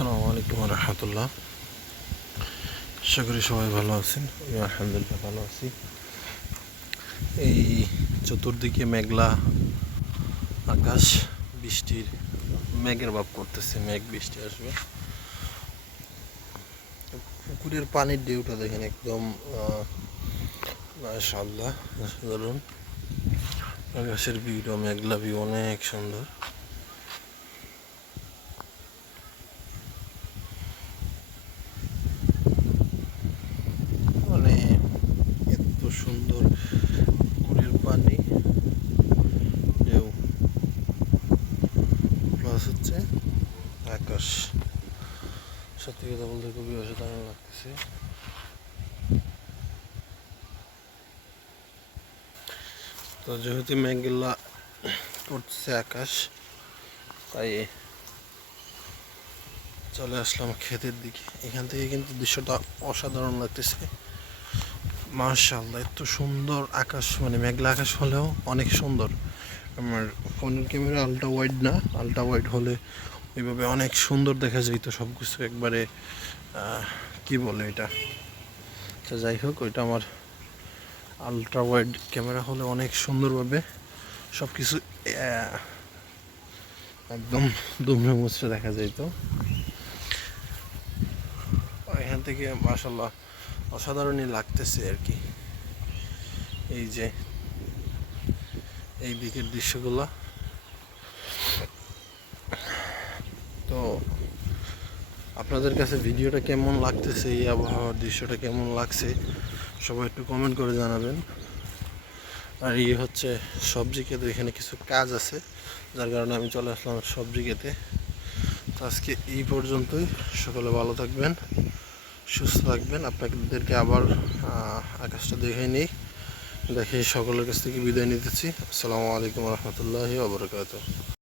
আসসালামু আলাইকুম রহমতুল্লাহ। আশা করি সবাই ভালো আছেন। আমি আলহামদুলিল্লাহ ভালো আছি। এই চতুর্দিকে মেঘলা আকাশ, বৃষ্টির মেঘের ভাব করতেছে, মেঘ বৃষ্টি আসবে। পুকুরের পানির ঢেউটা দেখেন, একদম মাশাআল্লাহ সাধারণ। আকাশের ভিউটা মেঘলা ভিউ, অনেক সুন্দর। মানে এত সুন্দর পুকুরের পানি, ঢেউ, প্লাস হচ্ছে আকাশ। সত্যি কথা বলতে খুবই অসাধারণ লাগতেছে। তো যেহেতু মেঘলা করতেছে আকাশ, তাই চলে আসলাম ক্ষেতের দিকে। এখান থেকে কিন্তু দৃশ্যটা অসাধারণ লাগতেছে। মাশাআল্লাহ, এত সুন্দর আকাশ, মানে মেঘলা আকাশ হলেও অনেক সুন্দর। আমার ফোনের ক্যামেরা আলট্রা ওয়াইড না, আলট্রা ওয়াইড হলে ওইভাবে অনেক সুন্দর দেখা যেত সব কিছু একবারে। কি বলে এটা, তো যাই হোক, ওইটা আমার আলট্রা ওয়াইড ক্যামেরা হলে অনেক সুন্দরভাবে সব কিছু একদম দুমড়ে মুচড়ে দেখা যেত। এখান থেকে মাশাআল্লাহ অসাধারণই লাগতেছে আর কি। এই যে এই দিকের দৃশ্যগুলো, তো আপনাদের কাছে ভিডিওটা কেমন লাগতেছে, এই আবহাওয়ার দৃশ্যটা কেমন লাগছে সবাই একটু কমেন্ট করে জানাবেন। আর এই হচ্ছে সবজি ক্ষেত, এখানে কিছু কাজ আছে যার কারণে আমি চলে আসলাম সবজি ক্ষেতে। তো আজকে এই পর্যন্তই। সকলে ভালো থাকবেন, সুস্থ থাকবেন। আপনাদেরকে আবার আকাশটা দেখে নিই, দেখে সকলের কাছ থেকে বিদায় নিতেছি। আসসালামু আলাইকুম রহমতুল্লাহি ওয়া বারাকাতুহু।